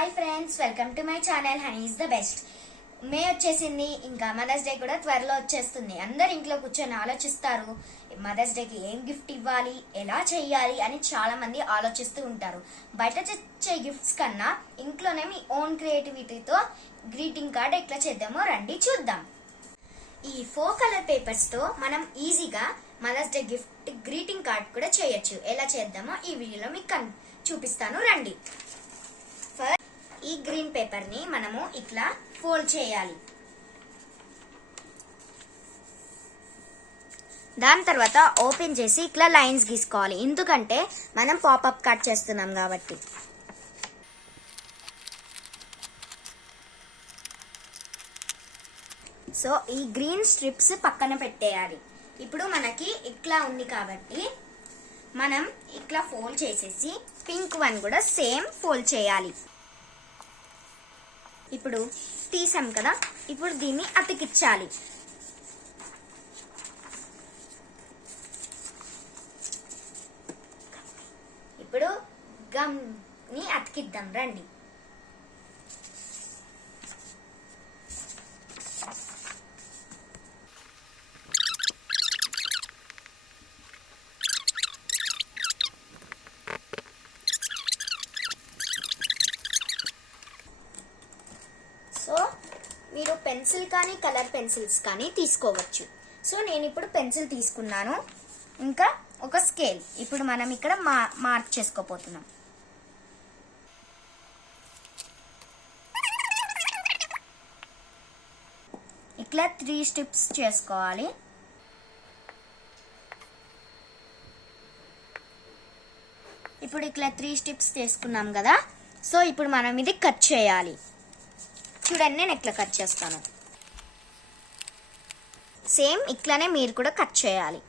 Hi friends welcome to my channel honey is the best May వచ్చేసింది ఇంకా mothers day కూడా త్వరలో వచ్చేస్తుంది. అందరు ఇంట్లో కూర్చొని ఆలోచిస్తారు మదర్స్ డేకి ఏం గిఫ్ట్ ఇవ్వాలి ఎలా చేయాలి అని చాలా మంది ఆలోచిస్తూ ఉంటారు. బయట తెచ్చే గిఫ్ట్స్ కన్నా ఇంట్లోనే మీ ఓన్ క్రియేటివిటీతో గ్రీటింగ్ కార్డ్ ఎట్లా చేద్దామో రండి చూద్దాం. ఈ ఫోర్ కలర్ పేపర్స్తో మనం ఈజీగా mother's day gift greeting card కూడా చేయొచ్చు. ఎలా చేద్దామో ఈ వీడియోలో మీకు కన్- చూపిస్తాను రండి. ఈ గ్రీన్ పేపర్ని మనము ఇట్లా ఫోల్డ్ చేయాలి. దాని తర్వాత ఓపెన్ చేసి ఇట్లా లైన్స్ గీసుకోవాలి. ఎందుకంటే మనం పాపప్ కట్ చేస్తున్నాం కాబట్టి. సో ఈ గ్రీన్ స్ట్రిప్స్ పక్కన పెట్టేయాలి. ఇప్పుడు మనకి ఇట్లా ఉంది కాబట్టి మనం ఇట్లా ఫోల్డ్ చేసేసి పింక్ వన్ కూడా సేమ్ ఫోల్డ్ చేయాలి. ఇప్పుడు తీసాం కదా ఇప్పుడు దీన్ని అతికిచ్చాలి. ఇప్పుడు గమ్ని అతికిద్దాం రండి సో మీరు పెన్సిల్ కానీ కలర్ పెన్సిల్స్ కానీ తీసుకోవచ్చు. సో నేను ఇప్పుడు పెన్సిల్ తీసుకున్నాను. ఇంకా ఒక స్కేల్. ఇప్పుడు మనం ఇక్కడ మా మార్క్ చేసుకోపోతున్నాం ఇట్లా త్రీ స్టెప్స్ చేసుకోవాలి. ఇప్పుడు ఇట్లా త్రీ స్టెప్స్ చేసుకున్నాం కదా. సో ఇప్పుడు మనం ఇది కట్ చేయాలి. చూడండి నేను ఎట్లా కట్ చేస్తాను. సేమ్ ఇట్లానే మీరు కూడా కట్ చేయాలి.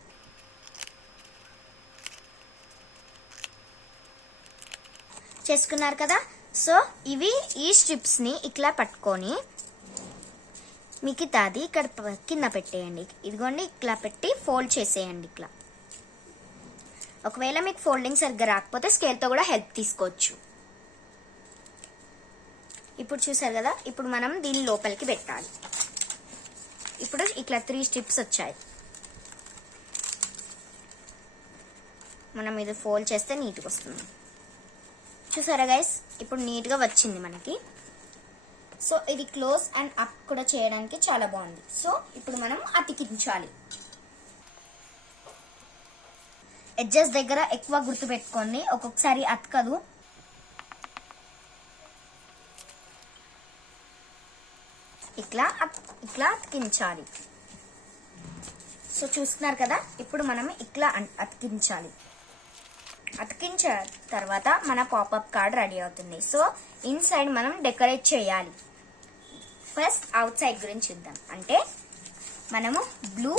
చేసుకున్నారు కదా? సో ఇవి ఈ స్ట్రిప్స్ని ఇట్లా పట్టుకొని మిగతాది ఇక్కడ కింద పెట్టేయండి. ఇదిగోండి ఇట్లా పెట్టి ఫోల్డ్ చేసేయండి ఇట్లా. ఒకవేళ మీకు ఫోల్డింగ్ సరిగ్గా రాకపోతే స్కేల్తో కూడా హెల్ప్ తీసుకోవచ్చు. ఇప్పుడు చూసారు కదా ఇప్పుడు మనం దీని లోపలికి పెట్టాలి. ఇప్పుడు ఇట్లా త్రీ స్ట్రిప్స్ వచ్చాయి. మనం ఇది ఫోల్డ్ చేస్తే నీట్గా వస్తుంది. చూసారా గైస్ ఇప్పుడు నీట్గా వచ్చింది మనకి. సో ఇది క్లోజ్ అండ్ అప్ కూడా చేయడానికి చాలా బాగుంది. సో ఇప్పుడు మనం అతికించాలి. ఎడ్జెస్ దగ్గర ఎక్కువ గుర్తు పెట్టుకోండి ఒక్కొక్కసారి అతకదు. ఇట్లా ఇట్లా అతికించాలి. సో చూస్తున్నారు కదా ఇప్పుడు మనం ఇట్లా అన్- అతికించాలి. అతికించిన తర్వాత మన పాపప్ కార్డ్ రెడీ అవుతుంది. సో ఇన్సైడ్ మనం డెకరేట్ చేయాలి. ఫస్ట్ అవుట్ సైడ్ గురించి చూద్దాం. అంటే మనము బ్లూ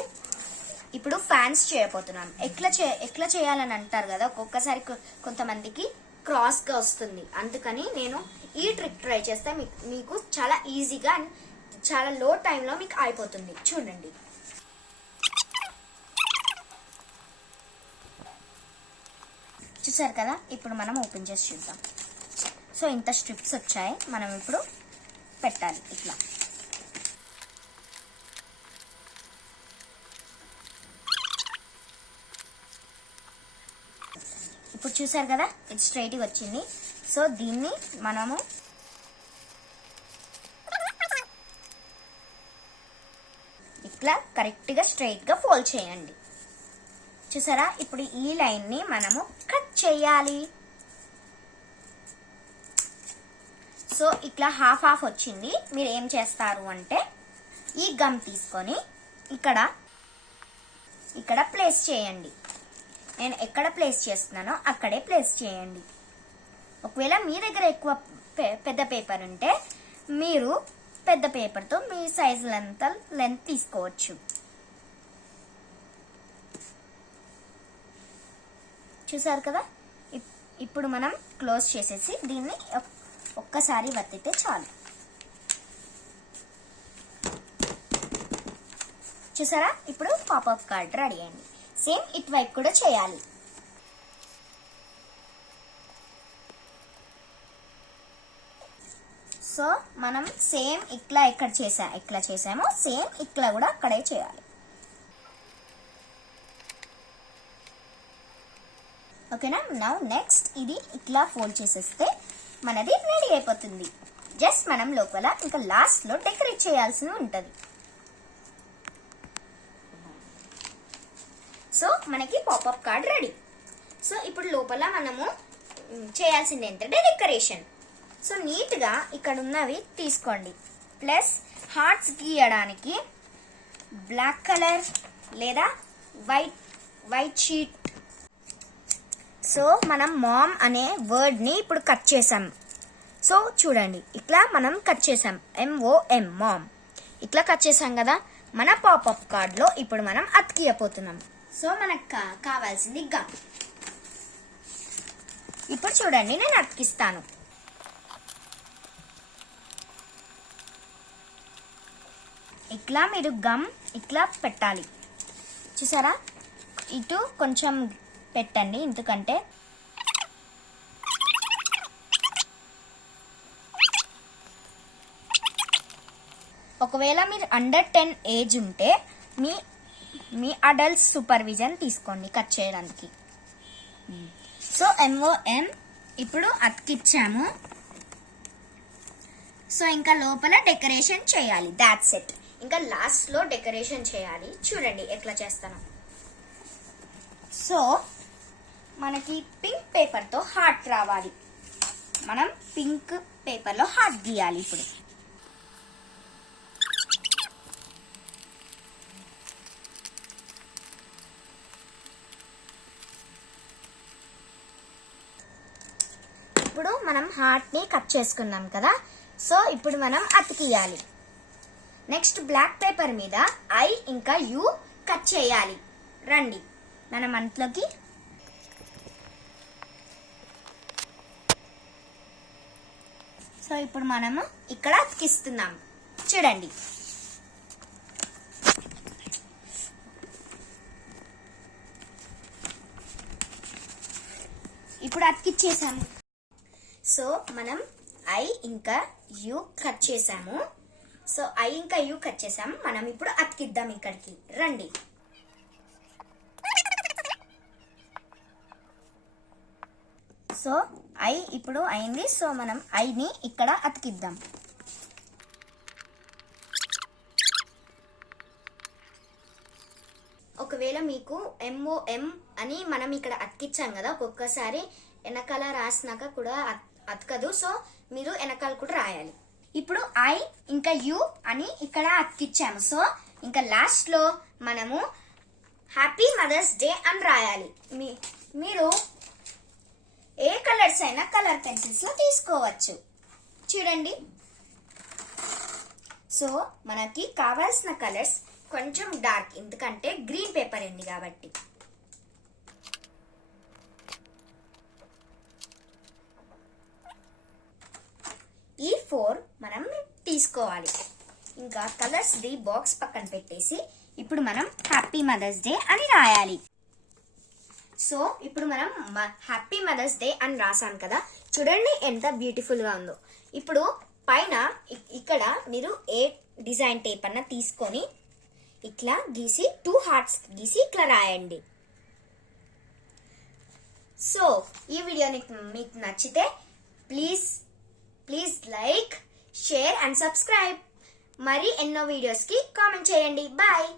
ఇప్పుడు ఫ్యాన్స్ చేయబోతున్నాం. ఎట్లా చే ఎట్లా చేయాలని అంటారు కదా ఒక్కొక్కసారి కొంతమందికి క్రాస్గా వస్తుంది. అందుకని నేను ఈ ట్రిక్ ట్రై చేస్తే మీకు చాలా ఈజీగా చాలా లో టైంలో మీకు అయిపోతుంది. చూడండి. చూసారు కదా? ఇప్పుడు మనం ఓపెన్ చేసి చూద్దాం. సో ఇంత స్ట్రిప్స్ వచ్చాయి. మనం ఇప్పుడు పెట్టాలి ఇట్లా. ఇప్పుడు చూసారు కదా? ఇది స్ట్రైట్గా వచ్చింది. సో దీన్ని మనము ఇట్లా కరెక్ట్గా స్ట్రైట్గా ఫోల్డ్ చేయండి. చూసారా? ఇప్పుడు ఈ లైన్ని మనము కట్ చేయాలి. సో ఇట్లా హాఫ్ హాఫ్ వచ్చింది. మీరు ఏం చేస్తారు అంటే ఈ గమ్ తీసుకొని ఇక్కడ ఇక్కడ ప్లేస్ చేయండి. నేను ఎక్కడ ప్లేస్ చేస్తున్నానో అక్కడే ప్లేస్ చేయండి. ఒకవేళ మీ దగ్గర ఎక్కువ పెద్ద పేపర్ ఉంటే మీరు పెద్ద పేపర్తో మీ సైజ్ లెంత్ లెంత్ తీసుకోవచ్చు. చూసారు కదా? ఇప్- ఇప్పుడు మనం క్లోజ్ చేసేసి దీన్ని ఒక్కసారి వత్తితే చాలు. చూసారా? ఇప్పుడు పాపప్ కార్డ్ రెడీ అయింది. సేమ్ ఇటువైపు కూడా చేయాలి. సో మనం సేమ్ ఇట్లా ఎక్కడ చేసా ఎట్లా చేసామో సేమ్ ఇట్లా కూడా అక్కడే చేయాలి. ఓకేనా? నౌ నెక్స్ట్ ఇది ఇట్లా ఫోల్డ్ చేసేస్తే మనది రెడీ అయిపోతుంది. జస్ట్ మనం లోపల ఇంకా లాస్ట్లో డెకరేట్ చేయాల్సి ఉంటుంది. సో మనకి పాపప్ కార్డ్ రెడీ సో ఇప్పుడు లోపల మనము చేయాల్సింది ఏంటంటే డెకరేషన్ సో నీట్గా ఇక్కడ ఉన్నవి తీసుకోండి. ప్లస్ హార్ట్స్ గీయడానికి బ్లాక్ కలర్ లేదా వైట్ వైట్ షీట్. సో మనం మామ్ అనే వర్డ్ని ఇప్పుడు కట్ చేసాం సో చూడండి ఇట్లా మనం కట్ చేసాం ఎంఓఎం మామ్. ఇట్లా కట్ చేసాం కదా మన పాపప్ కార్డ్లో ఇప్పుడు మనం అతికియపోతున్నాం. సో మనకు కా- కావాల్సింది గమ్ ఇప్పుడు చూడండి నేను అతికిస్తాను. ఇట్లా మీరు గమ్ ఇట్లా పెట్టాలి. చూసారా? ఇటు కొంచెం పెట్టండి ఎందుకంటే ఒకవేళ మీరు అండర్ టెన్ ఏజ్ ఉంటే మీ మీ అడల్ట్ సూపర్విజన్ తీసుకోండి కట్ చేయడానికి. సో ఎంఓఎం ఇప్పుడు అతికిచ్చాము. సో ఇంకా లోపల డెకరేషన్ చేయాలి. దాట్స్ ఇట్ ఇంకా లాస్ట్లో డెకరేషన్ చేయాలి. చూడండి ఎట్లా చేస్తాను. సో మనకి పింక్ పేపర్తో హార్ట్ రావాలి. మనం పింక్ పేపర్లో హార్ట్ గీయాలి ఇప్పుడు. ఇప్పుడు మనం హార్ట్ని కట్ చేసుకున్నాం కదా. సో ఇప్పుడు మనం అతికియాలి. నెక్స్ట్ బ్లాక్ పేపర్ మీద ఐ ఇంకా యు కట్ చేయాలి. రండి. మనం అంట్లోకి సో ఇప్పుడు మనము ఇక్కడ అతికిస్తున్నాం చూడండి. ఇప్పుడు అతికిచ్చేసాము. సో మనం ఐ ఇంకా యు కట్ చేసాము. సో ఐ ఇంకా యూ కట్ చేసాం మనం ఇప్పుడు అతికిద్దాం ఇక్కడికి. రండి. సో ఐ ఇప్పుడు అయింది. సో మనం ఐని ఇక్కడ అతికిద్దాం. ఒకవేళ మీకు ఎంఓఎం అని మనం ఇక్కడ అతికిచ్చాం కదా ఒక్కొక్కసారి వెనకాల రాసినాక కూడా అతకదు. సో మీరు వెనకాల కూడా రాయాలి. ఇప్పుడు ఐ ఇంకా యు అని ఇక్కడ అతికిచ్చాము. సో ఇంకా లాస్ట్లో మనము హ్యాపీ మదర్స్ డే అని రాయాలి. మీ మీరు ఏ కలర్స్ అయినా కలర్ పెన్సిల్స్లో తీసుకోవచ్చు. చూడండి. సో మనకి కావాల్సిన కలర్స్ కొంచెం డార్క్ ఎందుకంటే గ్రీన్ పేపర్ ఉంది కాబట్టి ఈ ఫోర్ మనం తీసుకోవాలి. ఇంకా కలర్స్ ది బాక్స్ పక్కన పెట్టేసి ఇప్పుడు మనం హ్యాపీ మదర్స్ డే అని రాయాలి. సో ఇప్పుడు మనం హ్యాపీ మదర్స్ డే అని రాసాం కదా చూడండి ఎంత బ్యూటిఫుల్గా ఉందో. ఇప్పుడు పైన ఇక్కడ మీరు ఏ డిజైన్ టేప్ అన్న తీసుకొని ఇట్లా గీసి టూ హార్ట్స్ గీసి ఇట్లా రాయండి. సో ఈ వీడియో మీకు నచ్చితే please please like share and subscribe మరి ఎన్నో వీడియోస్కి కామెంట్ చేయండి. బాయ్